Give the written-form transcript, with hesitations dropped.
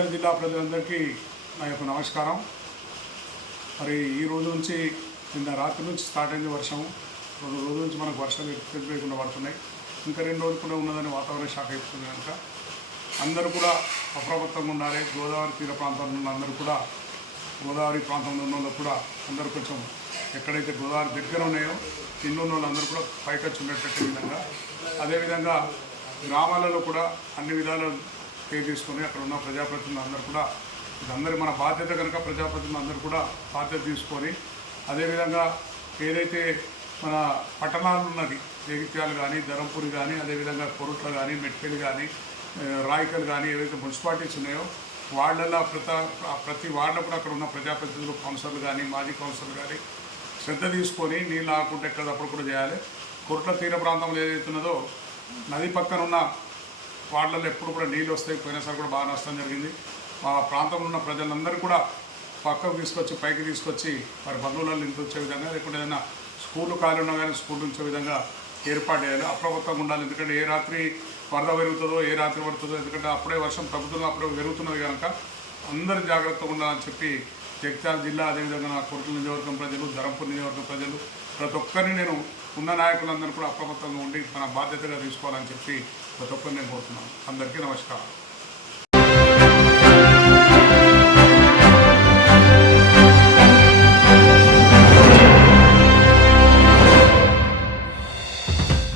జగిత్యాల జిల్లా ప్రజలందరికీ నా యొక్క నమస్కారం. మరి ఈ రోజు నుంచి నిన్న రాత్రి నుంచి స్టార్ట్ అయింది వర్షం. 2 రోజుల నుంచి మనకు వర్షాలు ఎత్తులేకుండా పడుతున్నాయి. ఇంకా 2 రోజులు కూడా ఉన్నదని వాతావరణ శాఖ చెప్తుంది కనుక అందరూ కూడా అప్రమత్తంగా ఉండాలి. గోదావరి తీర ప్రాంతంలో ఉన్న అందరూ కూడా, గోదావరి ప్రాంతంలో ఉన్న వాళ్ళు కూడా అందరూ కొంచెం ఎక్కడైతే గోదావరి దగ్గర ఉన్నాయో ఇల్లు ఉన్న వాళ్ళందరూ కూడా పైకొచ్చి ఉండేటట్టు విధంగా, అదేవిధంగా గ్రామాలలో కూడా అన్ని విధాలు కేర్ తీసుకొని అక్కడ ఉన్న ప్రజాప్రతినిధులు అందరూ కూడా, ఇదందరూ మన బాధ్యత కనుక ప్రజాప్రతినిధులు అందరూ కూడా బాధ్యత తీసుకొని, అదేవిధంగా ఏదైతే మన పట్టణాలు ఉన్నది జగిత్యాలు కానీ, ధర్మపురి కానీ, అదేవిధంగా కొరుట్ల కానీ, మెట్పల్లి కానీ, రాయికల్ కానీ, ఏవైతే మున్సిపాలిటీస్ ఉన్నాయో వాళ్ళల్లో ప్రతి వార్డులో కూడా అక్కడ ఉన్న ప్రజాప్రతినిధులు, కౌన్సిలర్లు కానీ, మాజీ కౌన్సిలర్లు కానీ శ్రద్ధ తీసుకొని నీళ్ళు ఆకుండా ఎక్కడప్పుడు కూడా చేయాలి. కొరుట్ల తీర ప్రాంతంలో ఏదైతున్నదో నది పక్కన ఉన్న వార్డులలో ఎప్పుడు కూడా నీళ్ళు వస్తాయి. పోయినసారి కూడా బాగా నష్టం జరిగింది. మా ప్రాంతంలో ఉన్న ప్రజలందరూ కూడా పక్కకు తీసుకొచ్చి పైకి తీసుకొచ్చి వారి బంధువులను ఇంటి వచ్చే విధంగా, లేకుంటే ఏదైనా స్కూళ్ళు ఖాళీ ఉన్నా కానీ స్కూల్ ఉంచే విధంగా ఏర్పాటు చేయాలి. అప్రమత్తంగా ఉండాలి. ఎందుకంటే ఏ రాత్రి వరద పెరుగుతుందో, ఏ రాత్రి పడుతుందో, ఎందుకంటే అప్పుడే వర్షం తగ్గుతుందో అప్పుడే పెరుగుతున్నది కనుక అందరూ జాగ్రత్తగా ఉండాలని చెప్పి జగిత్యాల జిల్లా, అదేవిధంగా నా కొరుట్ల నియోజకవర్గం ప్రజలు, ధర్మపురి నియోజకవర్గం ప్రజలు, ప్రతి ఒక్కరిని నేను ఉన్న నాయకులందరూ కూడా అప్రమత్తంగా ఉండి మన బాధ్యతగా తీసుకోవాలని చెప్పి ప్రతి ఒక్కరిని నేను కోరుతున్నాను. అందరికీ నమస్కారం.